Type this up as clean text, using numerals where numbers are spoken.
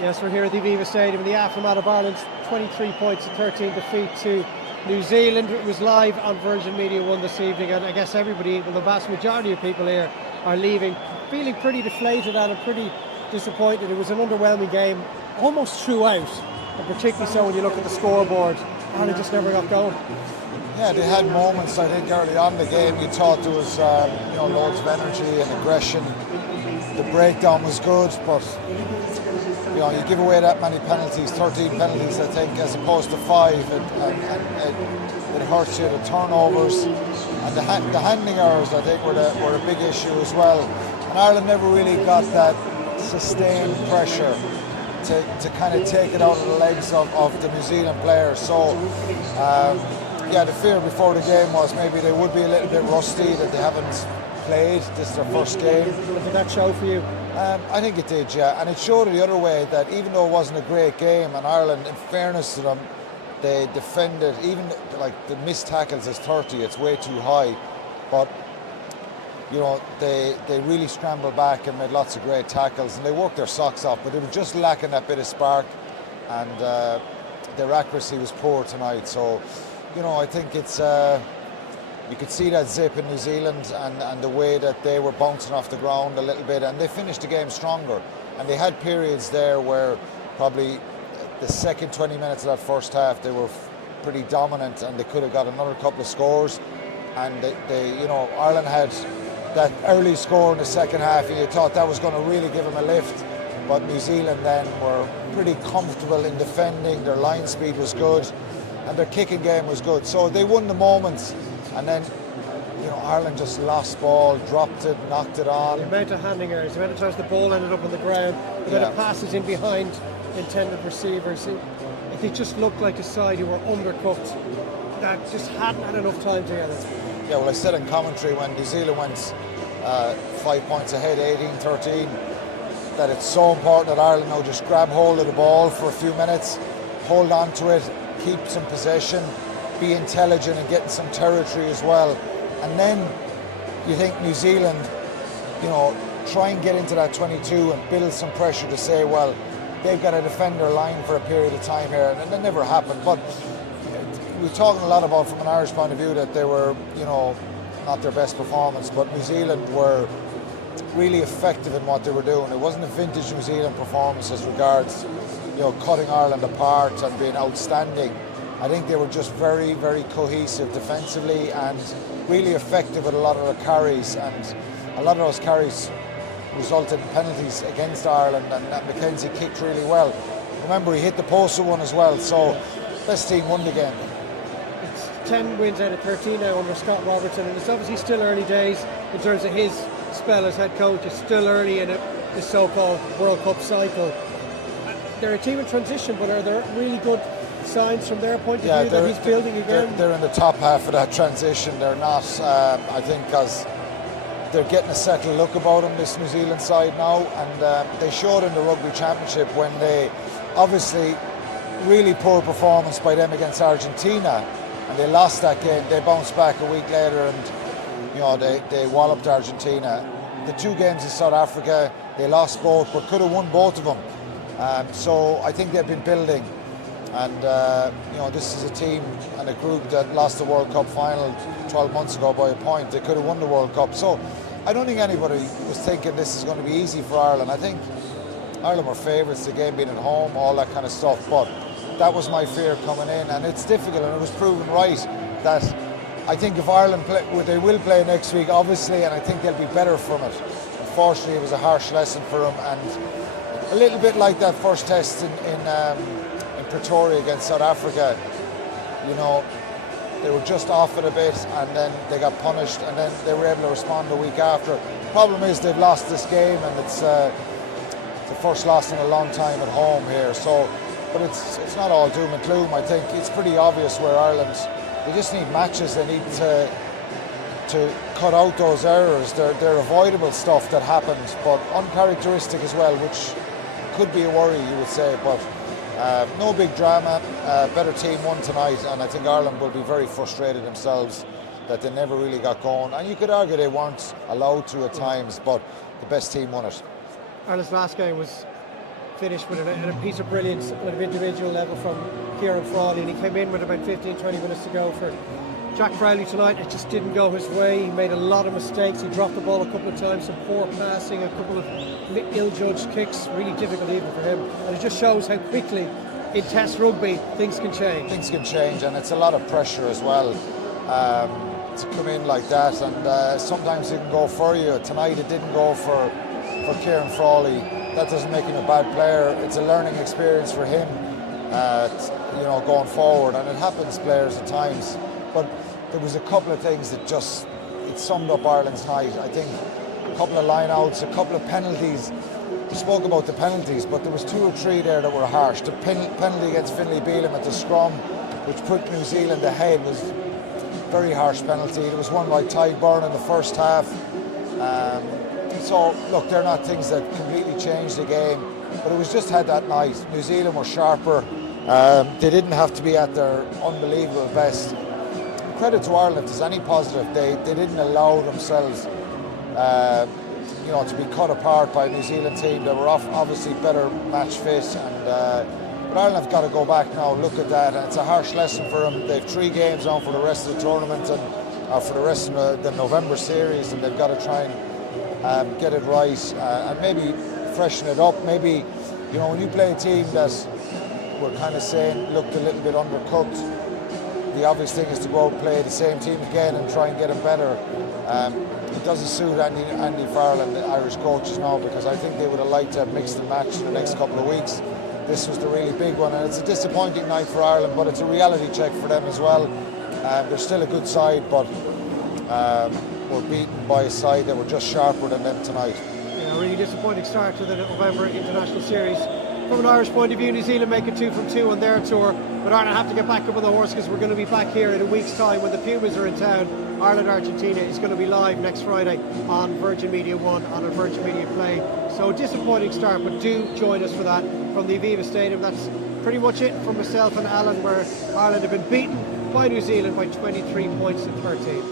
Yes, we're here at the Aviva Stadium in the aftermath of Ireland's 23 points and 13 defeat to New Zealand. It was live on Virgin Media 1 this evening, and I guess everybody, well, the vast majority of people here are leaving feeling pretty deflated and pretty disappointed. It was an underwhelming game almost throughout, and particularly so when you look at the scoreboard. Ireland just never got going. Yeah, they had moments, I think, early on in the game. You thought there was loads of energy and aggression. The breakdown was good, but you give away that many penalties, 13 penalties, I think, as opposed to 5, and it hurts you. The turnovers and the handling errors, I think, were a big issue as well. And Ireland never really got that sustained pressure to kind of take it out of the legs of the New Zealand players. So, the fear before the game was maybe they would be a little bit rusty, that they haven't played. This is their first game. Did that show for you? I think it did, yeah. And it showed the other way, that even though it wasn't a great game, and Ireland, in fairness to them, they defended, even like the missed tackles is 30, it's way too high. But, they really scrambled back and made lots of great tackles, and they worked their socks off, but they were just lacking that bit of spark, and their accuracy was poor tonight. So, I think it's... you could see that zip in New Zealand and the way that they were bouncing off the ground a little bit, and they finished the game stronger. And they had periods there where probably the second 20 minutes of that first half they were pretty dominant, and they could have got another couple of scores. And Ireland had that early score in the second half, and you thought that was going to really give them a lift. But New Zealand then were pretty comfortable in defending. Their line speed was good, and their kicking game was good. So they won the moments. And then, Ireland just lost ball, dropped it, knocked it on. The amount of handling errors, the amount of times the ball ended up on the ground, the amount of passes in behind intended receivers. They just looked like a side who were undercooked, that just hadn't had enough time together. Yeah, well, I said in commentary when New Zealand went 5 points ahead, 18-13, that it's so important that Ireland now just grab hold of the ball for a few minutes, hold on to it, keep some possession, be intelligent and get in some territory as well. And then you think New Zealand, try and get into that 22 and build some pressure to say, well, they've got to defend their line for a period of time here, and that never happened. But we're talking a lot about, from an Irish point of view, that they were, not their best performance, but New Zealand were really effective in what they were doing. It wasn't a vintage New Zealand performance as regards, cutting Ireland apart and being outstanding. I think they were just very, very cohesive defensively and really effective with a lot of their carries, and a lot of those carries resulted in penalties against Ireland, and Mackenzie kicked really well. Remember, he hit the post with one as well, so best team won the game. It's 10 wins out of 13 now under Scott Robertson, and it's obviously still early days in terms of his spell as head coach. It's still early in this so-called World Cup cycle. They're a team in transition, but are there really good signs from their point of view that he's building again? They're in the top half of that transition. They're not, I think, because they're getting a settled look about them, this New Zealand side now, and they showed in the Rugby Championship when they, obviously, really poor performance by them against Argentina, and they lost that game. They bounced back a week later, and they walloped Argentina. The 2 games in South Africa, they lost both, but could have won both of them. So I think they've been building. And, this is a team and a group that lost the World Cup final 12 months ago by a point. They could have won the World Cup. So I don't think anybody was thinking this is going to be easy for Ireland. I think Ireland were favourites, the game being at home, all that kind of stuff. But that was my fear coming in. And it's difficult, and it was proven right that I think if Ireland play, they will play next week, obviously, and I think they'll be better from it. Unfortunately, it was a harsh lesson for them. And a little bit like that first test in Pretoria against South Africa, they were just off it a bit, and then they got punished, and then they were able to respond the week after. The problem is they've lost this game, and it's the first loss in a long time at home here. So, but it's not all doom and gloom. I think it's pretty obvious where Ireland, they just need matches. They need to cut out those errors. They're avoidable stuff that happens, but uncharacteristic as well, which could be a worry, you would say. But no big drama, better team won tonight, and I think Ireland will be very frustrated themselves that they never really got going. And you could argue they weren't allowed to at times, but the best team won it. Ireland's last game was finished with a piece of brilliance at an individual level from Kieran Frawley, and he came in with about 15-20 minutes to go for Jack Crowley tonight. It just didn't go his way. He made a lot of mistakes. He dropped the ball a couple of times, some poor passing, a couple of ill-judged kicks, really difficult even for him. And it just shows how quickly in Test rugby things can change. Things can change, and it's a lot of pressure as well to come in like that, and sometimes it can go for you. Tonight it didn't go for Kieran Frawley. That doesn't make him a bad player. It's a learning experience for him, going forward, and it happens players at times. But there was a couple of things that just, it summed up Ireland's night. I think a couple of line-outs, a couple of penalties. We spoke about the penalties, but there was 2 or 3 there that were harsh. The penalty against Finlay Bealham at the scrum, which put New Zealand ahead, was a very harsh penalty. There was one by Ty Byrne in the first half. So, look, they're not things that completely changed the game, but it was just had that night. New Zealand were sharper. They didn't have to be at their unbelievable best. Credit to Ireland, if there's any positive, they didn't allow themselves to be cut apart by a New Zealand team. They were obviously better match fit, and but Ireland have got to go back now, look at that, and it's a harsh lesson for them. They've 3 games on for the rest of the tournament and for the rest of the November series, and they've got to try and get it right and maybe freshen it up. Maybe, when you play a team that we're kind of saying looked a little bit undercooked, the obvious thing is to go out and play the same team again and try and get them better. It doesn't suit Andy Farrell and the Irish coaches now, because I think they would have liked to have mixed and matched in the next couple of weeks. This was the really big one, and it's a disappointing night for Ireland, but it's a reality check for them as well. They're still a good side, but were beaten by a side that were just sharper than them tonight. Yeah, a really disappointing start to the November International Series. From an Irish point of view, New Zealand make it 2 from 2 on their tour, but Ireland have to get back up on the horse, because we're going to be back here in a week's time when the Pumas are in town. Ireland-Argentina is going to be live next Friday on Virgin Media 1 on a Virgin Media Play. So disappointing start, but do join us for that from the Aviva Stadium. That's pretty much it from myself and Alan, where Ireland have been beaten by New Zealand by 23 points to 13.